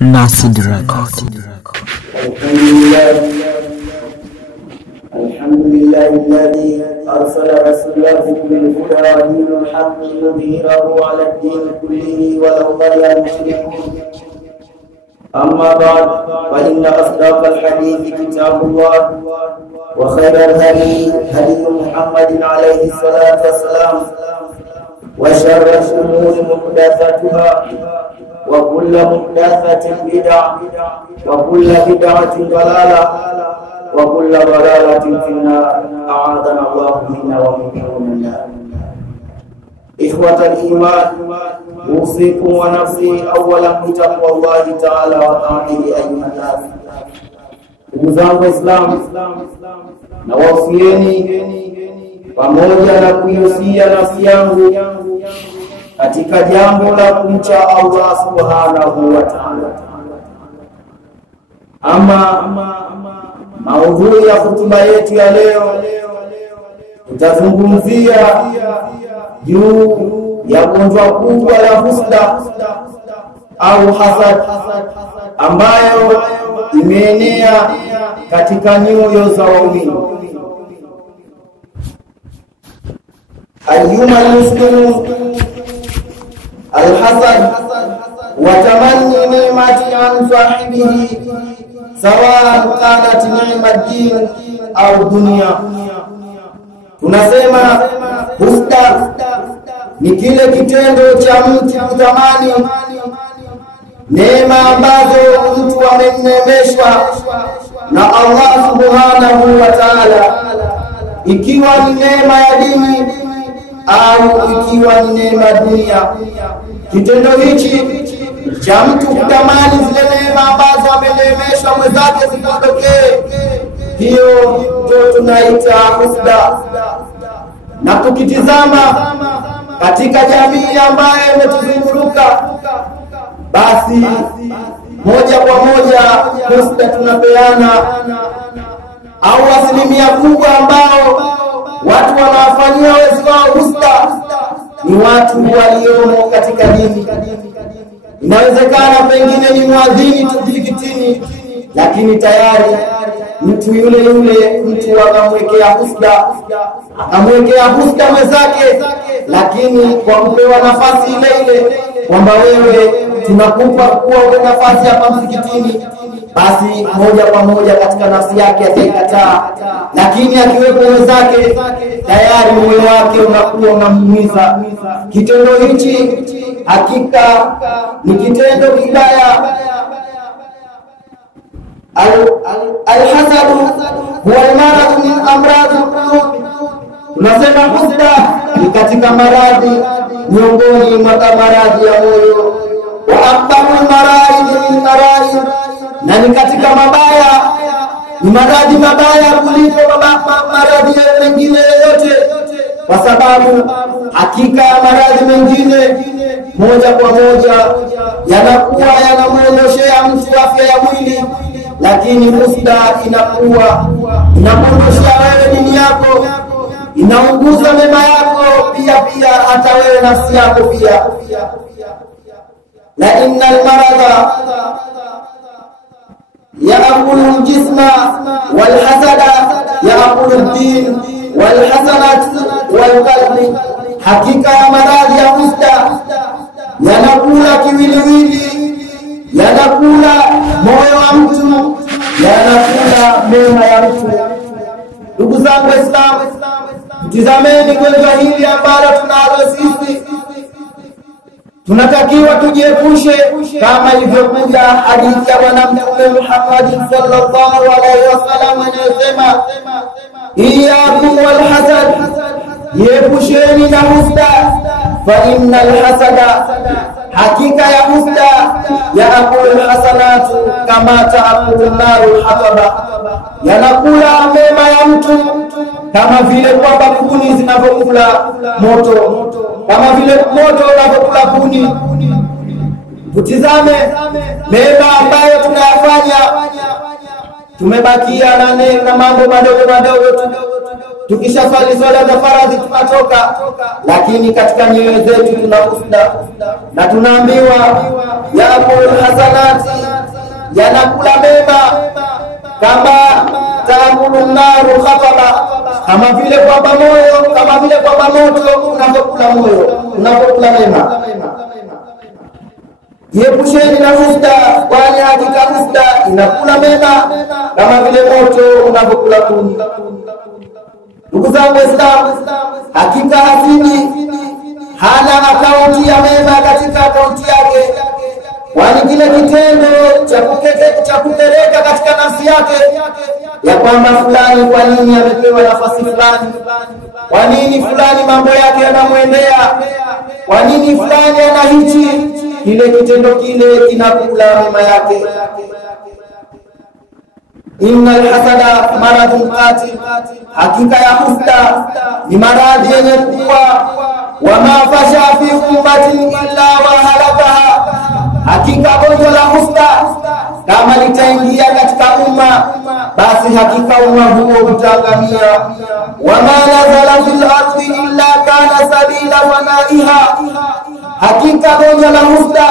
Nasib Record. Alhamdulillah alladhi arsala rasulahu bil huda wa dinil haqqi liyudhhirahu 'ala ad-din kullihi walau kariha al-mushrikun. Amma ba'd, fa inna asdaqal hadithi kitabullah wa khairal hadi Muhammadin alayhi salatu wassalam wa sharral umuri muhdatsatuha wa kullu muhdatsatin bid'ah wa kullu bid'atin dalalah wa kullu dalalatin finnar. A'adana Allahu minna wa minkum minnar. Ikhwatal iman, usikum wa nafsi awwalan bi taqwallahi ta'ala wa ta'atihi ayyuhan nas. Ndugu zangu Waislamu, na wasieni pamoja na kuihusia nafsi yangu katika jambo la kumcha Allah subhanahu wa ta'ala. Ama maudhui ya hotuba yetu ya leo, tutazungumzia juu ya gonjwa kubwa la husda au hasad ambayo imeenea katika nyoyo za waumini. Ayyuhal muslimun, al-hasad wa tamanni ni'mati an sahibihi sawa kanat ni'mat din au dunya. Tunasema husda ni kile kitendo cha mtu kutamani neema ambazo mtu ameneemeshwa na Allah subhanahu wa ta'ala, ikiwa ni neema ya dini au ikiwa ni neema ya dunia. Kitendo hichi cha mtu kutamani zile neema ambazo ameneemeshwa mwenzake zitokee, hiyo ndio tunaita husda. Na tukitizama katika jamii ambayo imetuzunguka, basi moja kwa moja husda tunapeana, au asilimia kubwa ambao watu wanawafanyia wenzao husda ni watu waliomo katika dini. Inawezekana pengine ni muadhini tu msikitini, lakini tayari mtu yule mtu akamwekea husda mwenzake, lakini kwa kupewa nafasi ile kwamba wewe tunakupa kuwa uwe nafasi hapa msikitini, basi moja kwa moja katika nafsi yake ataikataa, lakini akiwepo mwenzake tayari moyo wake unakuwa unamuumiza. Kitendo hichi hakika ni kitendo kibaya. Al-hasad huwa al-marad min amrad al-qulub. Tunasema husda ni katika maradhi miongoni mwa maradhi ya moyo. Wa aqbahu maradhi min maradhi, na ni katika mabaya, ni maradhi mabaya kuliko maradhi mengine yote, kwa sababu hakika ya maradhi mengine moja kwa moja yanakuwa yanamuondoshea mtu afya ya mwili, lakini husda inakuwa inamuondoshea wewe dini yako, inaunguza mema yako, pia hata wewe nafsi yako pia. La innal marada ya'kulu al-jisma wal hasada ya'kulu ad-din wal hasanat wal qalbi. Hakika ya maradhi ya husda yanakula kiwiliwili, yanakula moyo wa mtu, yanakula mema ya mtu. Ndugu zangu Waislamu, tazameni gonjwa hili ambalo tunalo sisi. Tunatakiwa tujiepushe, kama ilivyokuja hadithi ya Bwana Mtume Muhammad sallallahu alaihi wasallam anayosema, iyyakum wal hasad, jiepusheni na husda, fa innal hasada, hakika ya husda yaakulu hasanatu kama taakulu naru hataba, yanakula mema ya mtu kama vile kwamba kuni zinavyokula moto, kama vile moto unavyokula kuni. Tutizame mema ambayo tunayafanya, tumebakia na mambo madogo tukishaswali swala za faradhi tunatoka, lakini katika nyoyo zetu tuna husda, na tunaambiwa yakul hasanati, yanakula mema kama taamulu naru khababa, kama vile kwamba moto unapokula unapokula mema. Jiepusheni na husda, kwani hakika husda inakula mema kama vile moto unapokula kuni. Ndugu zangu Waislamu, hakika hasidi hana akaunti ya mema katika akaunti yake, kwani kile kitendo cha kutereka katika nafsi yake ya kwamba fulani kwa nini amepewa nafasi fulani, kwa nini fulani mambo yake yanamwendea, kwa nini fulani ana hichi, kile kitendo kile kinakula mema yake. Innal hasada maradhun qatil, hakika ya husda ni maradhi yenye kuua. Wama fasha fi ummatin illa wa halakaha, hakika gonjwa la husda kama litaingia katika umma, basi hakika umma huo utaangamia. Wama nazala fil ardi illa kana sabila fanaiha, hakika gonjwa la husda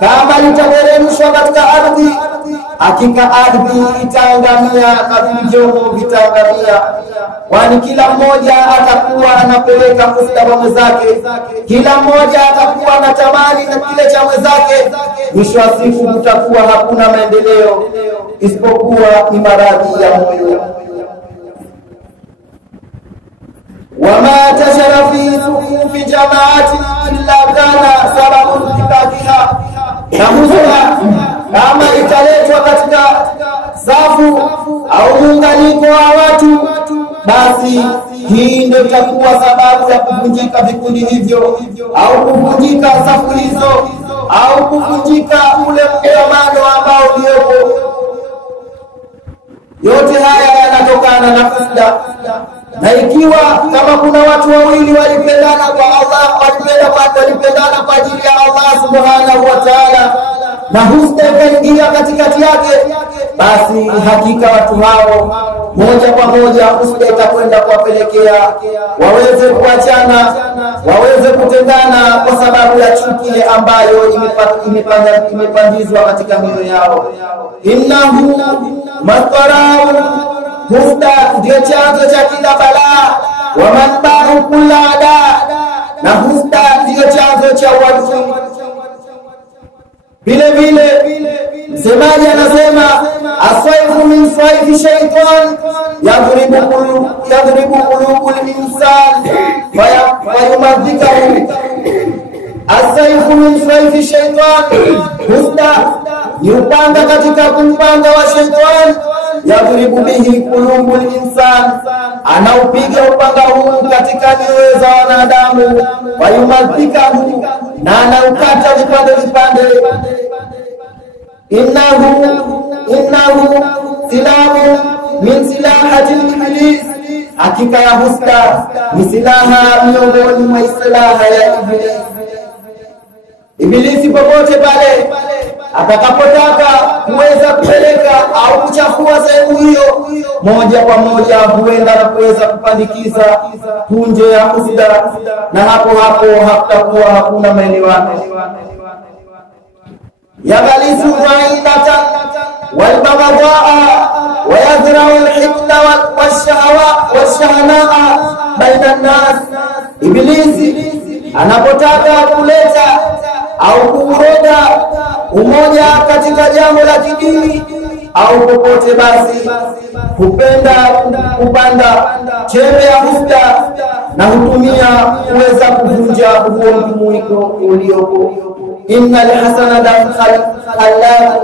kama litateremshwa katika ardhi, hakika ardhi itaangamia na vilivyomo vitaangamia, kwani kila mmoja atakuwa anapeleka husda kwa mwenzake, kila mmoja atakuwa anatamani na kile cha mwenzake. Mwisho wa siku kutakuwa hakuna maendeleo isipokuwa ni maradhi ya moyo. Wama tashara fi sufufi jama'ati illa kana sababu intikafiha, na husda kama italetwa katika safu au muunganiko wa watu, basi hii ndio itakuwa sababu ya kuvunjika vikundi hivyo, au kuvunjika safu hizo, au kuvunjika ule mshikamano ambao uliopo. Yote haya yanatokana na husda. Na ikiwa kama kuna watu wawili walipendana kwa Allah, walipendana kwa ajili ya Allah subhanahu wa ta'ala, na husda ikaingia katikati yake, basi hakika watu hao moja kwa moja husda itakwenda kuwapelekea waweze kuachana, waweze kutengana kwa sababu ya chuki ambayo imepandizwa katika mioyo yao. Innahu matharau, husda ndio chanzo cha kila balaa, wa manba'u kulla ada, na husda ndio chanzo cha uadui. Vile msemaji anasema aswaifu min swaifi shaytan yadhribu qulubul insan fayumadhikahu. Aswaifu min swaifi shaytan, husda ni upanga katika kumpanga wa shaytan, yadhribu bihi qulubul insan, anaupiga upanga huu katika nyoyo za wanadamu, fayumadhikahu, na anaukata vipande. Innahu silahu min silahati iblis, hakika ya husda ni silaha miongoni mwa silaha ya Ibilisi. Popote pale atakapotaka kuweza kupeleka au kuchafua sehemu hiyo, moja kwa moja huenda na kuweza kupandikiza punje ya husda, na hapo hakutakuwa hakuna maelewano. Yaghalisu ghaibatan wal baghdha'a wa yazra'u al-hikda wash-shahanaa baina an-nas. Ibilisi anapotaka kuleta au kuuroga umoja katika jambo la kidini au popote, basi hupenda kupanda chembe ya husda na hutumia kuweza kuvunja huo mjumuiko uliopo. Innal hasanata khallaq,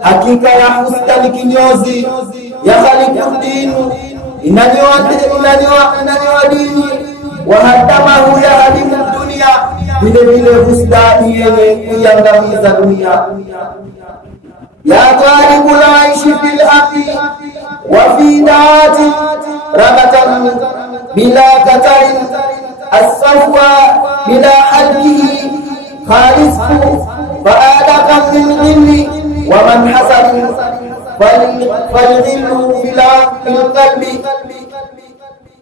hakika ya husda ni kinyozi, ya khaliqu dinu, inanyoa dini, wa hadamahu ya hadimu dunia, vile husda yenye kuiangamiza dunia. Ya talibul aishi fil haqqi wa fi daati rabatan bila katarin, as-safwa bila halqihi khalisku fa'adaka min dhilli wa man hasadu falghillu fil qalbi.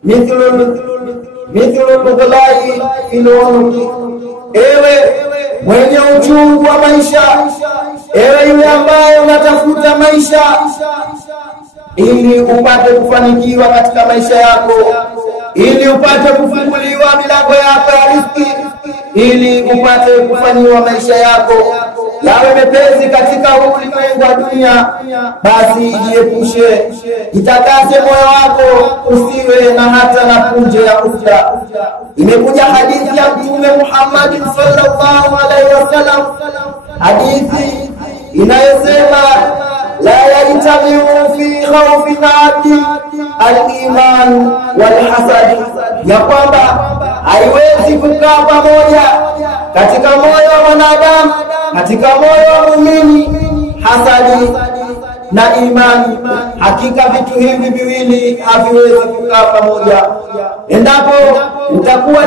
mithlu al-ghalai fil unuq. Ewe mwenye uchungu wa maisha, ewe yule ambaye unatafuta maisha ili upate kufanikiwa katika maisha yako, ili upate kufunguliwa milango yako ya riziki, ili upate kufanyiwa maisha yako yawe mepesi katika ulimwengu wa dunia, basi jiepushe, jitakase moyo wako, usiwe na hata na punje ya ufta. Imekuja hadithi ya Mtume Muhammad sallallahu alaihi wasallam, hadithi inayosema la yajtamiu fi khawfi abdi al-iman wal hasad, ya kwamba haiwezi kukaa pamoja katika moyo wa mwanadamu, katika moyo wa muumini, hasadi na imani. Hakika vitu hivi viwili haviwezi kukaa pamoja. Endapo utakuwa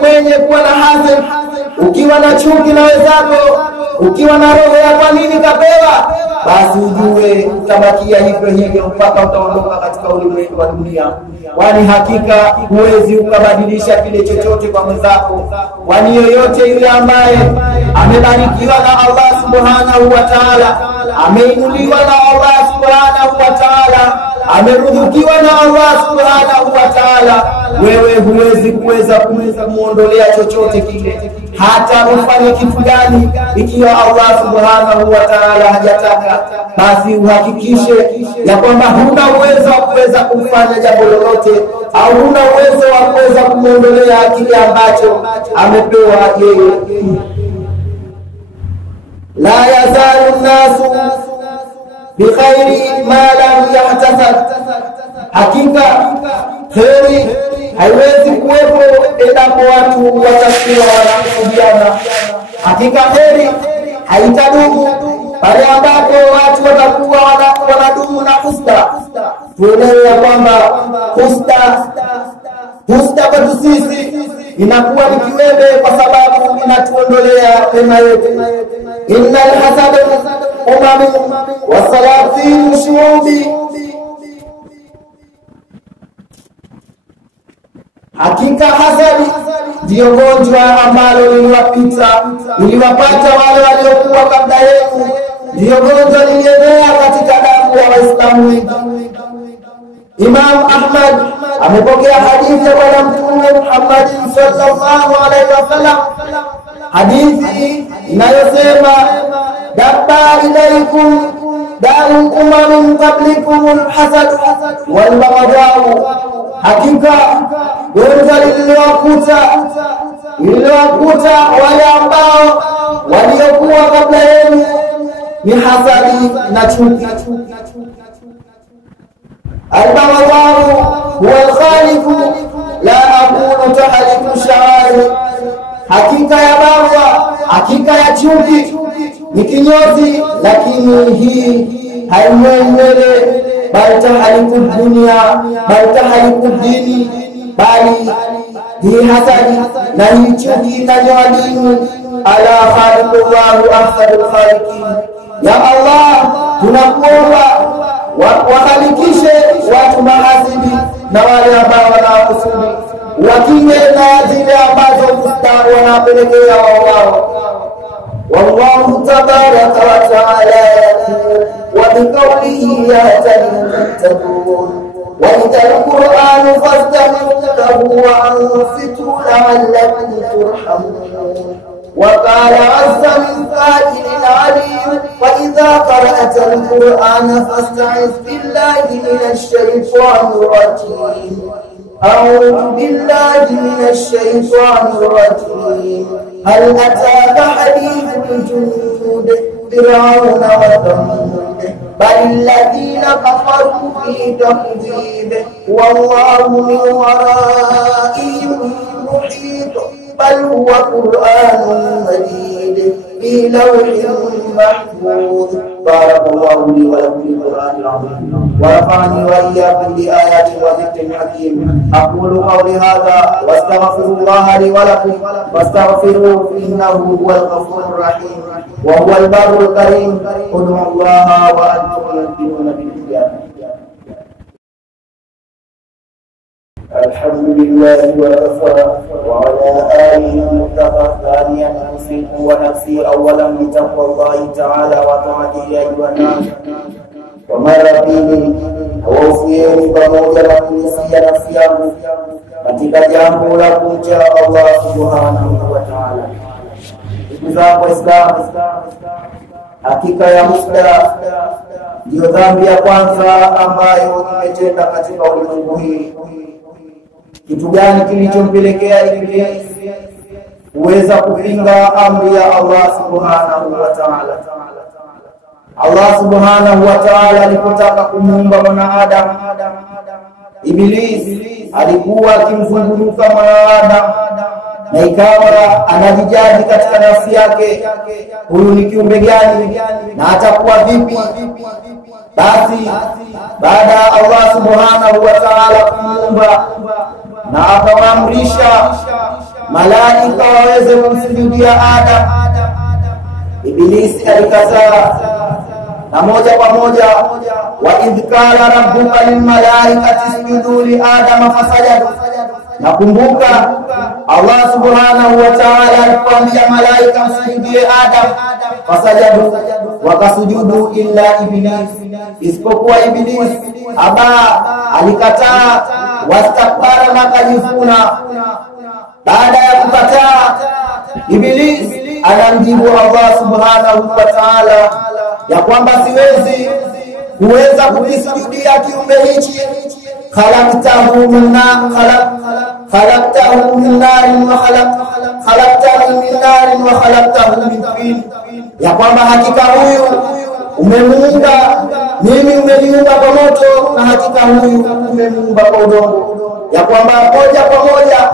mwenye kuwa na hasad, ukiwa na chuki na wenzako, ukiwa na roho ya kwa nini kapewa, basi ujue utabakia hivyo hivyo mpaka utaondoka katika ulimwengu wa dunia. Kwani hakika huwezi ukabadilisha kile chochote kwa mwenzako. Kwani yoyote yule ambaye amebarikiwa na Allah subhanahu wa ta'ala, ameinuliwa na Allah subhanahu wa ta'ala, ameruzukiwa na Allah subhanahu wa ta'ala, wewe huwezi kumuondolea chochote kile, hata ufanye kitu gani. Ikiwa Allah subhanahu wa ta'ala hajataka, basi uhakikishe ya kwamba huna uwezo wa kuweza kufanya jambo lolote, au huna uwezo wa kuweza kumuondolea kile ambacho amepewa yeye. La yazalu nasu bikhairi ma lam yahtasab, hakika kheri haiwezi kuwepo endapo watu watakuwa wanakusudiana. Hakika kheri haitadumu pale ambapo watu watakuwa wanadumu na husda. Tuelewe ya kwamba husda kwetu sisi inakuwa ni kiwebe, kwa sababu inatuondolea mema yetu. Innal hasada umamu wa salatin shuubi, hakika hasadi ndio gonjwa ambalo liliwapata wale waliokuwa kabla yenu, ndio gonjwa lilienea katika damu ya Waislamu wengi. Imam Ahmad amepokea hadithi ya Bwana Mtume Muhammad sallallahu alaihi wasallam, hadithi inayosema dabba ilaykum daru umamin qablikum alhasad wal baghdau, hakika gonjwa lililowakuta wale ambao waliokuwa kabla yenu ni hasadi na chuki. Al-baghdau huwa al-khaliq la aqulu tahliku sha'ari, hakika ya baghdha, hakika ya chuki ni kinyozi, lakini hii haimwele, bali tahliku dunia, bali tahliku dini, bali hii hasadi na hii chuki inanyoa dini. Ala khaliqullahu ahsanul khaliqin, ya Allah tunakuomba wahalikishe watu mahasidi na wale ambao wanakusudi, wakinge na zile ambazo mustawi wanapelekea wao. Wallahu tabaraka wa ta'ala wa biqawlihi yahtadun wa idhal qur'anu fastami'u lahu wa ansitu la'allakum turhamun. وقال عز من قائل عليم وإذا قرأت القرآن فاستعذ بالله من الشيطان الرجيم. أعوذ بالله من الشيطان الرجيم. هل أتاك حديث الجنود فرعون وثمود بل الذين كفروا في تكذيب والله من ورائهم محيط بل هو قرآن مجيد في لوح محفوظ. بارك الله لي ولكم في القرآن العظيم ورفعني وإياكم بآيات وذكر حكيم. أقول قولي هذا واستغفر الله لي ولكم فاستغفروه إنه هو الغفور الرحيم وهو البر الكريم. ادعوا الله وأنتم موقنون بالإجابة. الحمد لله وكفى وعلى آله المتقى ثانيا أوصيكم ونفسي أولا بتقوى الله تعالى وطاعته أيها الناس ومara pili wausieni pamoja na kunisia nafsi yangu katika jambo la kumcha Allah subhanahu wa ta'ala. Ndugu zangu Waislamu, hakika ya musda ndio dhambi ya kwanza ambayo imetenda katika ulimwengu hii. Kitu gani kilichompelekea Iblis kuweza kupinga amri ya Allah subhanahu wa ta'ala? Allah subhanahu wa ta'ala alipotaka kumuumba mwanadamu, Iblis alikuwa akimzunguka mwanadamu na ikawa anajijaji katika nafsi yake, huyu ni kiumbe gani na atakuwa vipi? Basi baada ya Allah subhanahu wa ta'ala kumuumba na akawaamrisha malaika waweze kumsujudia Adam, Iblis alikataa na moja kwa moja, wa idh qala rabbuka lil malaikati isjudu li adama fasajadu. Nakumbuka Allah subhanahu wa ta'ala alipoambia malaika msujudie Adam, fasajadu, wakasujudu illa Iblis, isipokuwa Iblis aba, alikataa, wastakbara na kajifuna. Baada ya kukataa, Iblis anamjibu Allah subhanahu wa ta'ala ya kwamba siwezi kuweza kukisujudia kiumbe hichi, khalaqtahu min narin wa khalaqtahu min tin, ya kwamba hakika huyu umemuumba mimi, umeniumba kwa moto, na hakika huyu umemuumba kwa udongo. Ya kwamba moja kwa moja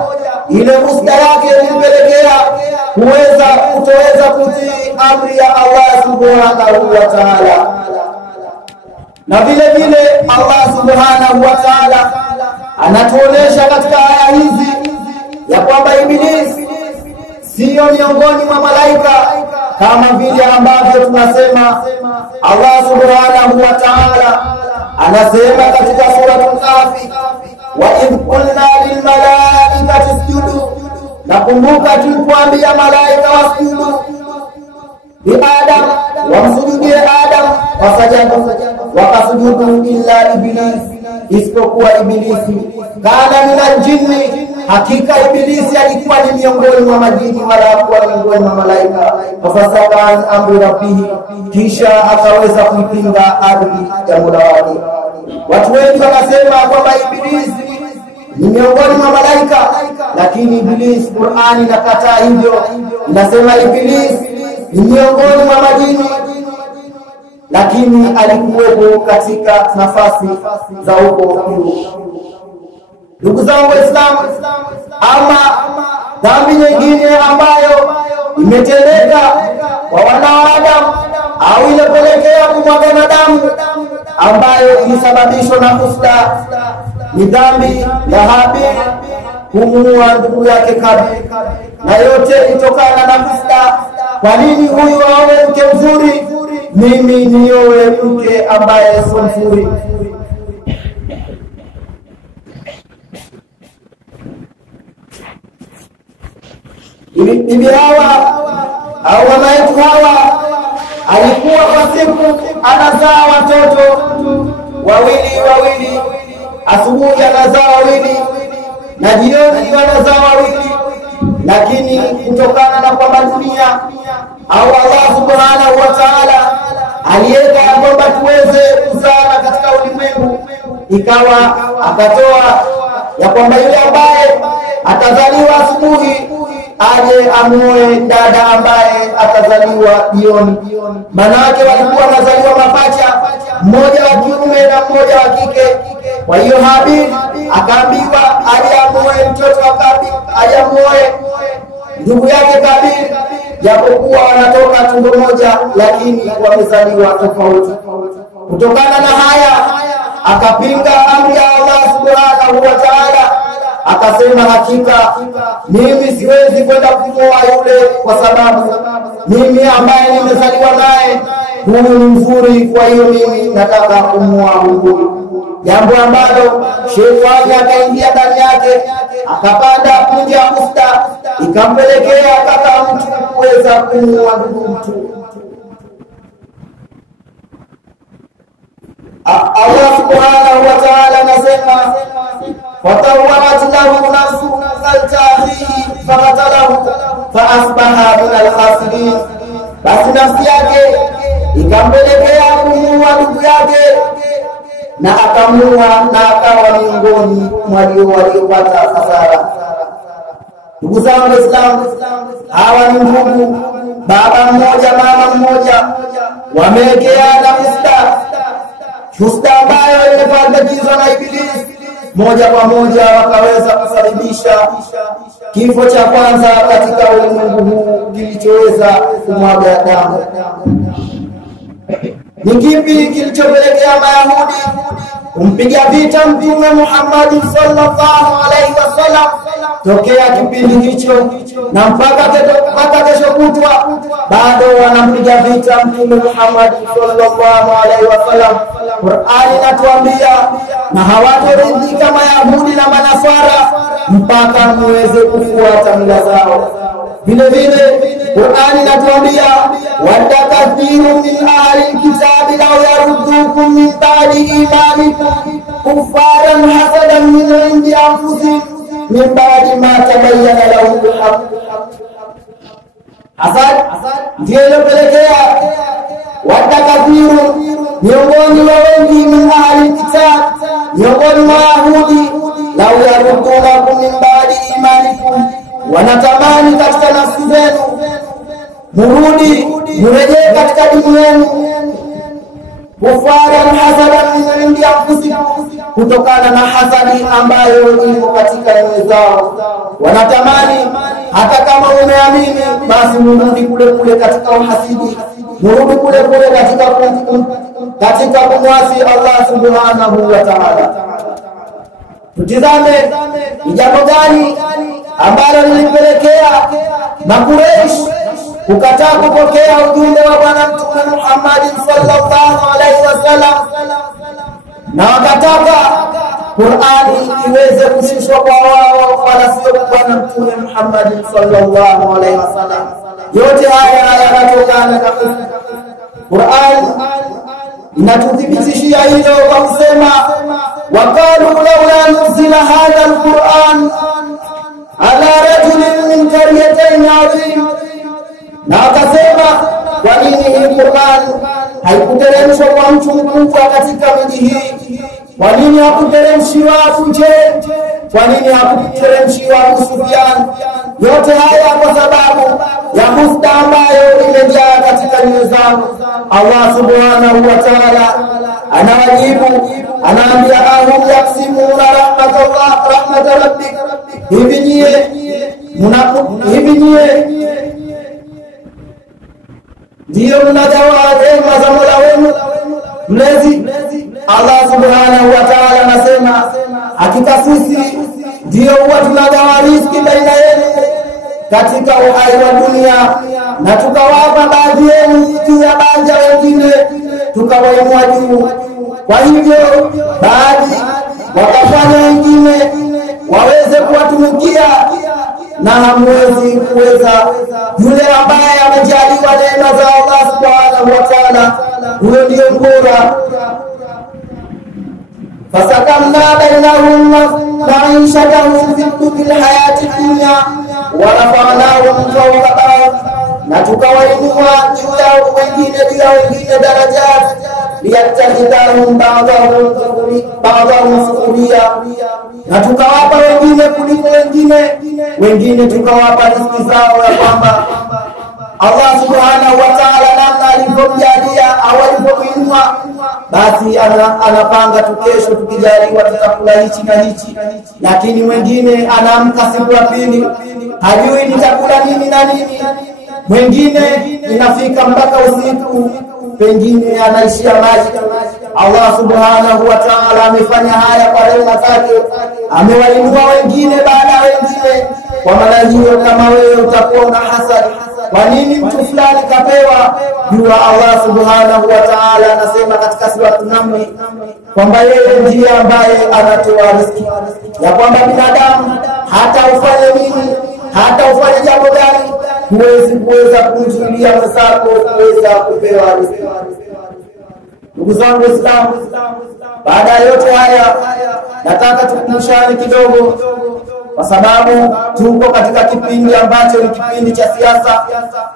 ile musda yake ilipelekea kutoweza kutii amri ya Allah subhanahu wa ta'ala. Na vile vile Allah subhanahu wa ta'ala anatuonesha katika aya hizi ya kwamba Iblis sio miongoni mwa malaika, kama vile ambavyo tunasema Allah subhanahu wa ta'ala anasema katika suratul Kahfi, wa idh qulna lil malaikati isjudu, nakumbuka tulipoambia malaika wasjudu li Adam, wamsujudie Adam, wasajadu, wakasujudu illa Iblis, isipokuwa Ibilisi. Kana minal jinni, hakika Ibilisi alikuwa ni miongoni mwa majini, wala hakuwa miongoni mwa malaika. Fasaka an amri rabbihi, kisha akaweza kuipinga amri ya Mola wake. Watu wengi wakasema kwamba Ibilisi ni miongoni mwa malaika, lakini Iblis, Qur'ani inakataa hivyo. Inasema Iblis ni miongoni mwa majini, lakini alikuwepo katika nafasi za huko juu. Ndugu zangu Waislamu, ama dhambi nyingine ambayo imetendeka kwa wanadamu au inapelekea kumwaga damu, ambayo ilisababishwa na musda, ni dhambi ya Habil kumuua ndugu yake Kabil, na yote itokana na musda. Kwa nini huyu awe mke mzuri, mimi niowe mke ambaye sio mzuri? Bibi Hawa au mama yetu Hawa alikuwa kwa siku anazaa watoto wawili, asubuhi anazaa wawili na jioni anazaa wawili, lakini kutokana na kwamba dunia au Allah subhanahu wa ta'ala aliweka kwamba tuweze kuzaa katika ulimwengu, ikawa akatoa ya kwamba yule ambaye atazaliwa asubuhi aje amuoe dada ambaye atazaliwa jioni. Manake walikuwa wanazaliwa mapacha, mmoja wa kiume na mmoja wa kike. Kwa hiyo Habil akaambiwa aje amuoe mtoto wa Kabil, aje amuoe ndugu yake Kabil, japokuwa wanatoka tumbo moja, lakini wamezaliwa tofauti. Kutokana na haya akapinga amri ya Allah subhanahu wa ta'ala, akasema hakika mimi siwezi kwenda kuoa yule, kwa sababu mimi ambaye nimezaliwa naye huyu ni mzuri, kwa hiyo mimi nataka kumuoa huyu. jambo ambalo shetani akaingia ndani yake, akapanda punje ya usta, ikampelekea kaka mtu kuweza kumuua ndugu mtu. Allah subhanahu wa ta'ala anasema watawat lahu nafsuhu al-tahihi faqatalahu fa asbaha min al-khasirin, basi nafsi yake ikampelekea kumuua ndugu yake na akamuua na akawa miongoni mwa waliopata hasara. Ndugu zangu Waislamu, hawa ni ndugu, baba mmoja mama mmoja, wamewekeana fusta ambayo imepandikizwa na Ibilisi, moja kwa moja wakaweza kusababisha kifo cha kwanza katika ulimwengu huu kilichoweza kumwaga damu. Ni kipi kilichopelekea Mayahudi kumpiga vita Mtume Muhammad sallallahu alaihi wasallam tokea kipindi hicho na mpaka kesho kutwa bado wanampiga vita Mtume Muhammad sallallahu alaihi wasallam? Qur'ani inatuambia, na hawatoridhika Mayahudi na Manaswara mpaka muweze kufuata mila zao. Vile vile Qur'ani inatuambia, wadda kathiru min ahli alkitabi law yaruddukum min ba'di imanikum kuffaran hasadan min indi anfusihim min ba'di ma tabayyana lahum alhaq. Hasad ndiyo iliyopelekea wadda kathiru, miongoni mwa wengi, min ahli alkitab, miongoni mwa Wayahudi, law yaruddukum min ba'di imanikum, wanatamani katika nafsi zenu murudi murejee katika dini yenu, kufaran hasadan min indi anfusikum, kutokana na hasadi ambayo iko katika nyoyo zao. Wanatamani hata kama umeamini basi murudi kule kule katika uhasidi, murudi kule kule katika kumwasi Allah subhanahu wa ta'ala. Tutizame ni jambo gani ambalo lilipelekea Makuraish kukataa kupokea ujumbe wa Bwana Mtume Muhammad sallallahu alaihi wasallam, na wakataka Qur'ani iweze kushushwa kwa wao wala sio kwa Bwana Mtume Muhammad sallallahu alaihi wasallam. Yote haya yanatokana na Qur'ani inatuthibitishia hilo kwa kusema, waqalu laula nuzila hadha alquran ala rajulin min qaryatayn azim, na akasema kwa nini hii Qur'an haikuteremshwa kwa mtu mkubwa katika miji hii? Kwa nini hakuteremshiwa Abu Jahl? Kwa nini hakuteremshiwa Abu Sufyan? Yote haya kwa sababu ya husda ambayo imejaa katika nyoyo zao. Allah subhanahu wa ta'ala anawajibu, anaambia, ahum yaksimuna rahmat rabbik, hivi nyie ndiyo mnagawa rehema za Mola wenu mlezi? Allah subhanahu wa ta'ala anasema, hakika sisi ndiyo huwa tunagawa riziki baina yenu katika uhai wa dunia, na tukawapa baadhi yenu juu ya baadhi wengine, tukawainua juu. Kwa hivyo baadhi wakafanya wengine waweze kuwatumikia, na hamwezi kuweza yule ambaye amejaliwa neema za Allah subhanahu wa ta'ala, huyo ndiye bora. fasakamna bainahum ma'ishatahum fil hayati dunya wa rafa'nahum fawqa ba'd, na tukawainua juu ya wengine darajat, liyattakhidhahum ba'dahum sukhriya, na tukawapa wengine kuliko wengine tukawapa riziki zao, ya kwamba Allah subhanahu wa ta'ala namna alipomjalia au alipomuinua, basi anapanga tukesho tukijaliwa tutakula hichi na hichi, lakini mwingine anaamka siku ya pili hajui nitakula nini na nini, mwingine inafika mpaka usiku pengine anaishia maji. Allah subhanahu wa ta'ala amefanya haya kwa rehema zake, amewainua wengine baada ya wengine. Kwa maana hiyo, kama wewe utakuwa na hasad, Kwa nini mtu fulani kapewa? Jua Allah subhanahu wa ta'ala anasema katika sura An-Naml kwamba yeye ndiye ambaye anatoa riziki, ya kwamba binadamu hata ufanye nini, hata ufanye jambo gani, huwezi kuweza kumzuilia mwenzako kuweza kupewa riziki. Ndugu zangu Waislamu, baada ya yote haya nataka tukumbushane kidogo, kwa sababu tuko katika kipindi ambacho ni kipindi cha siasa.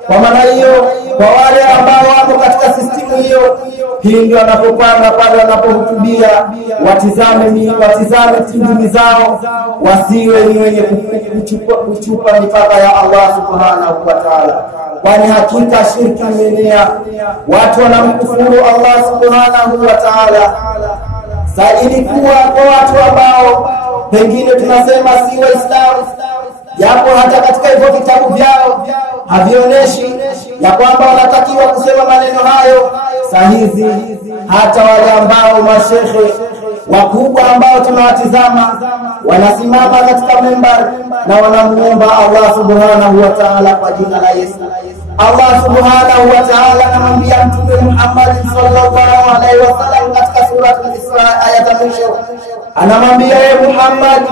Kwa maana hiyo, kwa wale ambao wako katika system hiyo, hii ndio wanapopanga pale wanapohutubia, watizame tindimi zao, wasiwe ni wenye kuchupa mipaka ya Allah subhanahu wa ta'ala. Kwani hakika shirki imeenea, watu wanamkufuru Allah subhanahu wa ta'ala. Zaidi kuwa kwa watu ambao pengine tunasema si Waislamu, japo hata katika hivyo vitabu vyao havionyeshi ya kwamba wanatakiwa kusema maneno hayo sahihi. Hata wale ambao mashehe wakubwa ambao tunawatizama wanasimama katika mimbar na wanamuomba Allah subhanahu wa ta'ala kwa jina la Yesu. Allah subhanahu wa ta'ala anamwambia Mtume Muhammad sallallahu alaihi wasallam katika sura Al-Isra aya ya mwisho, anamwambia Muhammad,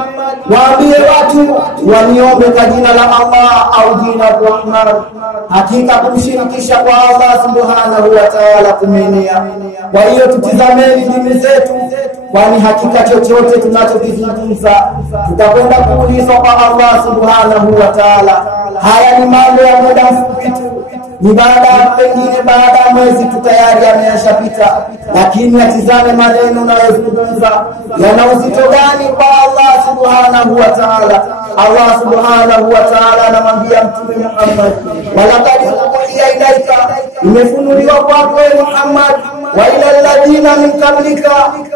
waambie watu waniombe kwa jina la Allah au jina la Rahman. Hakika kumshirikisha kwa Allah subhanahu wa ta'ala kumeenea. Kwa hiyo tutizameni dini zetu, kwani hakika chochote tunachokizungumza tutakwenda kuulizwa kwa Allah subhanahu wa ta'ala. Haya ni mambo ya muda mfupi tu, ni pengine baada ya mwezi tu tayari yameshapita, lakini atizame maneno unayozungumza yana uzito gani kwa Allah subhanahu wa ta'ala. Allah subhanahu wa ta'ala anamwambia Mtume Muhammad, walaqad uhiya ilaika, imefunuliwa kwako Muhammad, wa ila alladhina min qablika,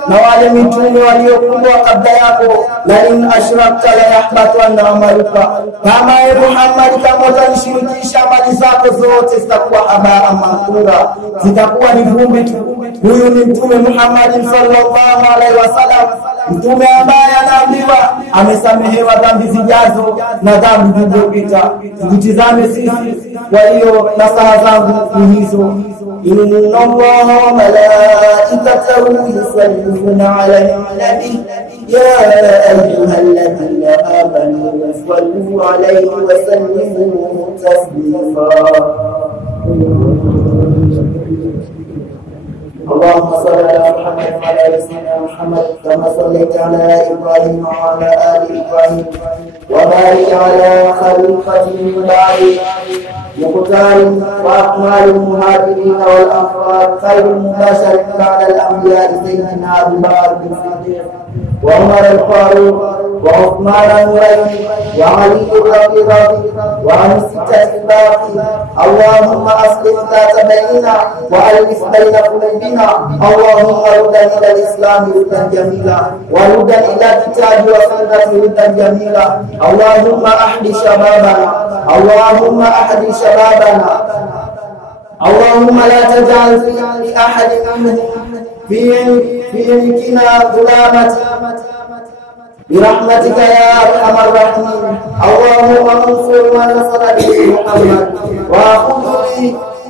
na wale mitume waliokuwa kabla yako, la in ashrakta la yahbatanna amaluka. Kama Muhammad, kama utanishirikisha, amali zako zote zitakuwa habaa mansura, zitakuwa ni vumbi tu. Huyu ni Mtume Muhammad sallallahu alaihi wasallam, mtume ambaye anaambiwa amesamehewa dhambi zijazo na dhambi zilizopita. Tutizame sisi. Kwa hiyo nasaha zangu ni hizo: inna Allaha wa malaikatahu yusalluna ala nabi ya ayyuhalladhina amanu sallu alayhi wa sallimu taslima. اللهم صل على محمد وعلى ال سيدنا محمد كما صليت على ابراهيم وعلى ال ابراهيم، وبارك على خليفه من بعد مختار واكمال المهاجرين والانصار، خير المباشر بعد الانبياء سيدنا ابي بكر الصديق وعمر الفاروق وعثمان النورين وعلي الرضي وعن الستة الباقي. اللهم أصلح ذات بيننا وألف بين قلوبنا. اللهم ردا إلى الإسلام ردا جميلا، وردا إلى الكتاب والسنة ردا جميلا. اللهم أحد شبابنا، اللهم أحد شبابنا. اللهم لا تجعل في أحد منهم في يمكننا ظلامة برحمتك يا ارحم الراحمين. اللهم انصر من نصر دين محمد، واخذ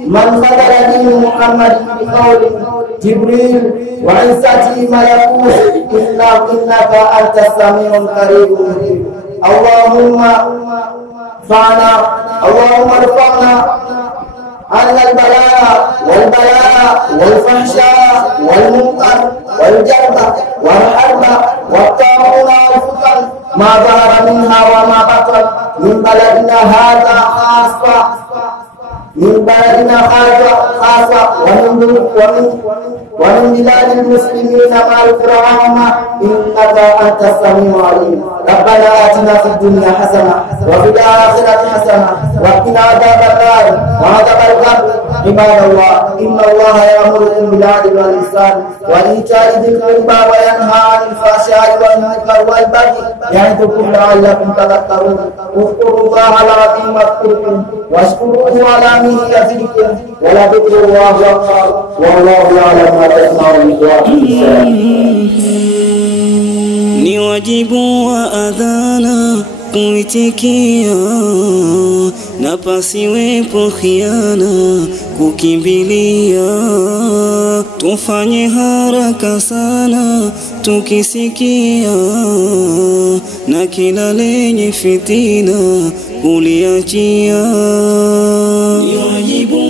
من خذل دين محمد بقول جبريل وعزته ملكوت انك انت السميع القريب. اللهم ارفعنا عن البلاء والفحشاء والمنكر والجرب والحرب والطاعون والفتن ما ظهر منها وما بطن من بلدنا هذا خاصة ومن بلاد المسلمين مع الكرامة، إنك أنت السميع العليم. ربنا آتنا في الدنيا حسنة وفي الآخرة حسنة وقنا عذاب النار وعذاب القبر. عباد الله، إن الله يأمركم بالعدل والإحسان وإيتاء ذي القربى وينهى عن الفحشاء والمنكر والبغي يعظكم لعلكم تذكرون. اذكروا الله العظيم يذكركم واشكروه على نعمه يزدكم ولذكر الله أكبر والله يعلم ما تصنعون. Ni wajibu wa adhana kuitikia na pasiwepo khiana kukimbilia. Tufanye haraka sana tukisikia, na kila lenye fitina kuliachia. Ni wajibu